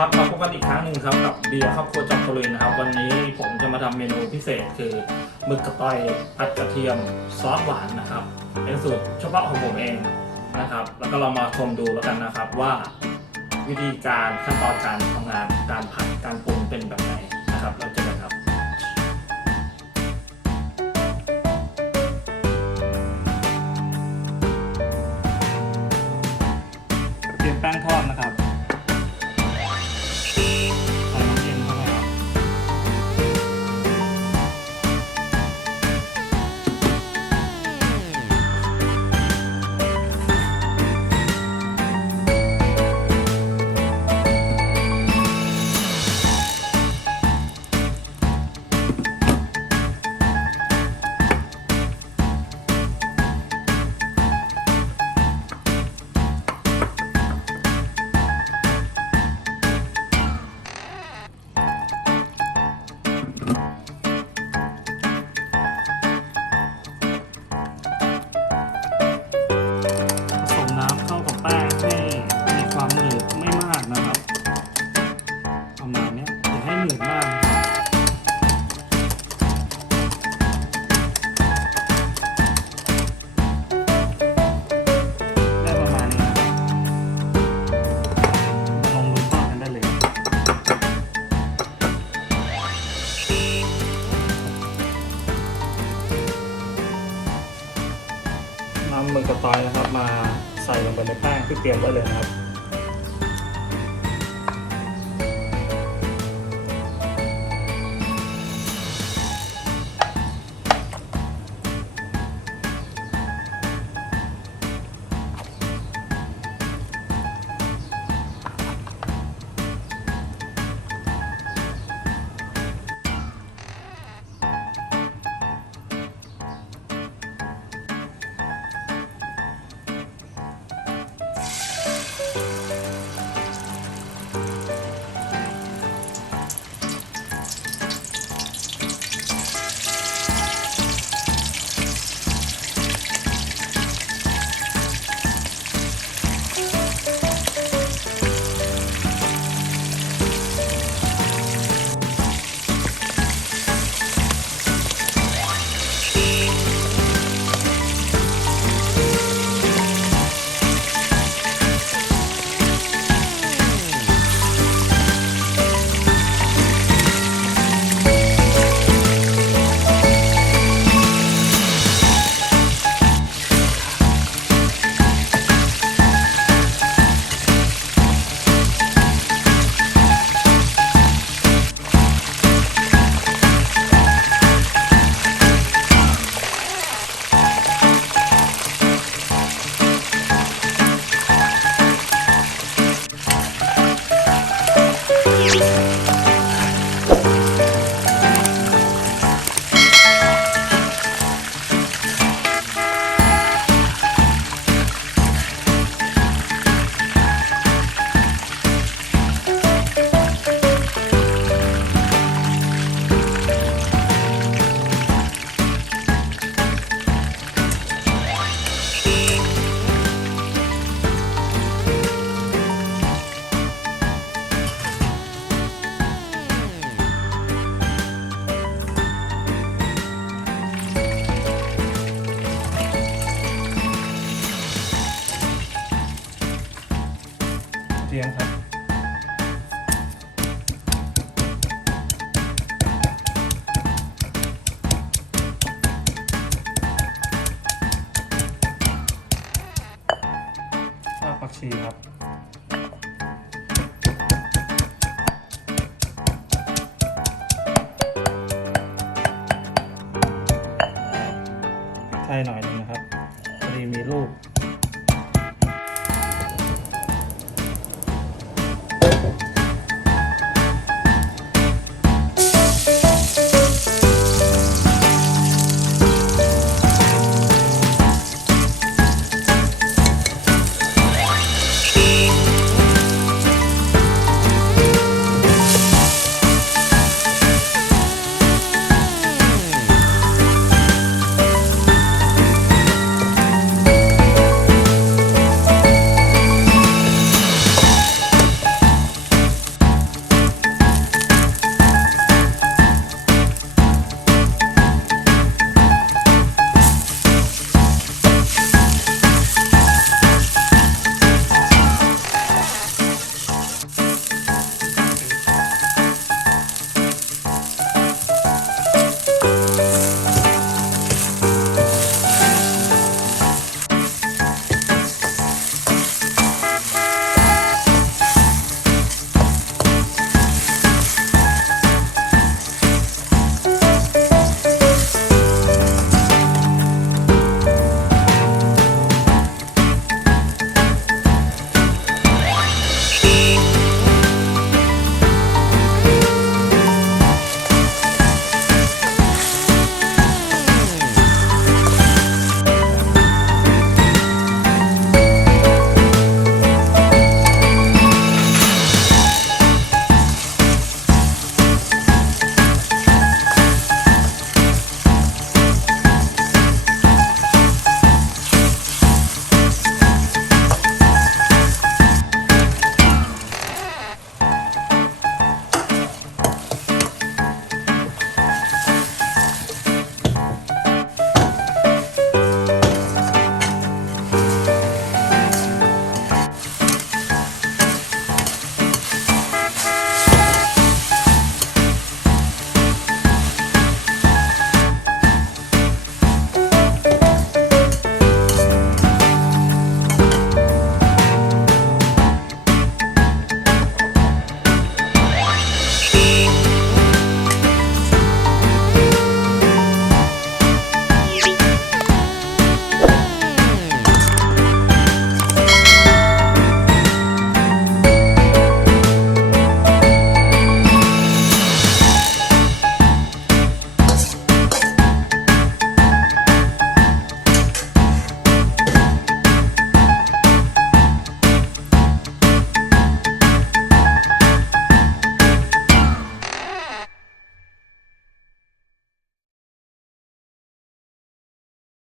ครับมาพบกันอีกครั้งหนึ่งครับกับเบียร์ครอบครัวจอมตะลุยนะครับวันนี้ผมจะมาทำเมนูพิเศษคือหมึกกระต้อยผัดกระเทียมซอสหวานนะครับเป็นสูตรเฉพาะของผมเองนะครับแล้วก็เรามาชมดูแล้วกันนะครับว่าวิธีการขั้นตอนการทำงานการผัดการปรุงเป็นแบบไหนนะครับเราเจอกันครับเตรียมแป้งทอดนะครับนำหมึกกระต้อยนะครับมาใส่ลงไปในแป้งที่เตรียมไว้เลยนะครับเทียมครับผักชีครับไทยหน่อย